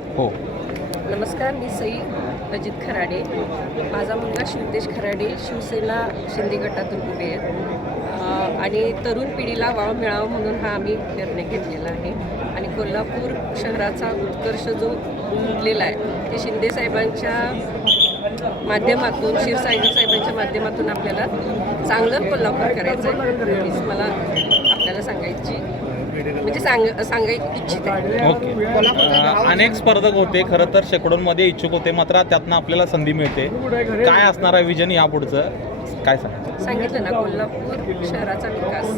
हो. नमस्कार, मी सई अजित खराडे. माझा मुलगा शिवतेज खराडे शिवसेना शिंदे गटातून उभे आहेत आणि तरुण पिढीला वाव मिळावा म्हणून हा आम्ही निर्णय घेतलेला आहे. आणि कोल्हापूर शहराचा उत्कर्ष जो उमटलेला आहे ते शिंदे साहेबांच्या माध्यमातून, क्षीरसागर साहेबांच्या माध्यमातून आपल्याला चांगलं कोल्हापूर करायचं आहे. हीच मला आपल्याला सांगायची इच्छित आहे. ओके. अनेक स्पर्धक होते, खरं तर शेकडोंमध्ये इच्छुक होते, मात्र त्यातनं आपल्याला संधी मिळते. काय असणार आहे विजन यापुढचं, काय सांगितलं ना, कोल्हापूर शहराचा विकास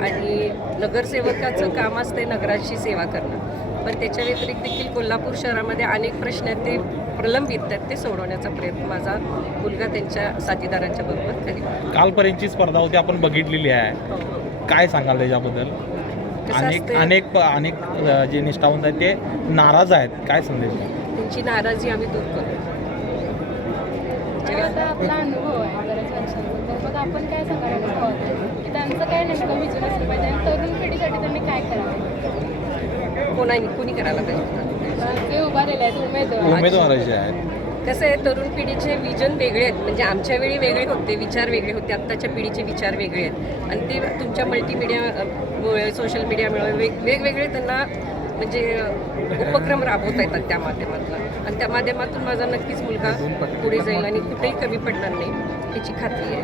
आणि नगरसेवकाचं काम असते नगराची सेवा करणं, पण त्याच्या व्यतिरिक्त देखील कोल्हापूर शहरामध्ये अनेक प्रश्न आहेत ते प्रलंबित आहेत, ते सोडवण्याचा प्रयत्न माझा मुलगा त्यांच्या साथीदारांच्या बरोबर करेल. कालपर्यंतची स्पर्धा होती, आपण बघितलेली आहे. काय सांगाल त्याच्याबद्दल? अनेक जे निष्ठावंत आहेत ते नाराज आहेत, काय संदेश? त्यांची नाराजी आम्ही दूर करू. आता आपला अनुभव आहे बऱ्याच वर्षांचा, तर मग आपण काय सांगायला की त्यांचं काय नेमकं विजन असलं पाहिजे आणि तरुण पिढीसाठी त्यांनी काय करावं? कोणी करायला पाहिजे? ते उभारलेले आहेत उमेदवार जे आहेत. कसं आहे, तरुण पिढीचे विजन वेगळे आहेत. म्हणजे आमच्या वेळी वेगळे होते, विचार वेगळे होते, आत्ताच्या पिढीचे विचार वेगळे आहेत आणि ते तुमच्या मल्टीमीडियामुळे, सोशल मीडियामुळे वेगवेगळे त्यांना म्हणजे उपक्रम राबवता येतात त्या माध्यमातून, आणि त्या माध्यमातून माझा नक्कीच मुलगा पुढे जाईल आणि कुठेही कमी पडणार नाही याची खात्री आहे.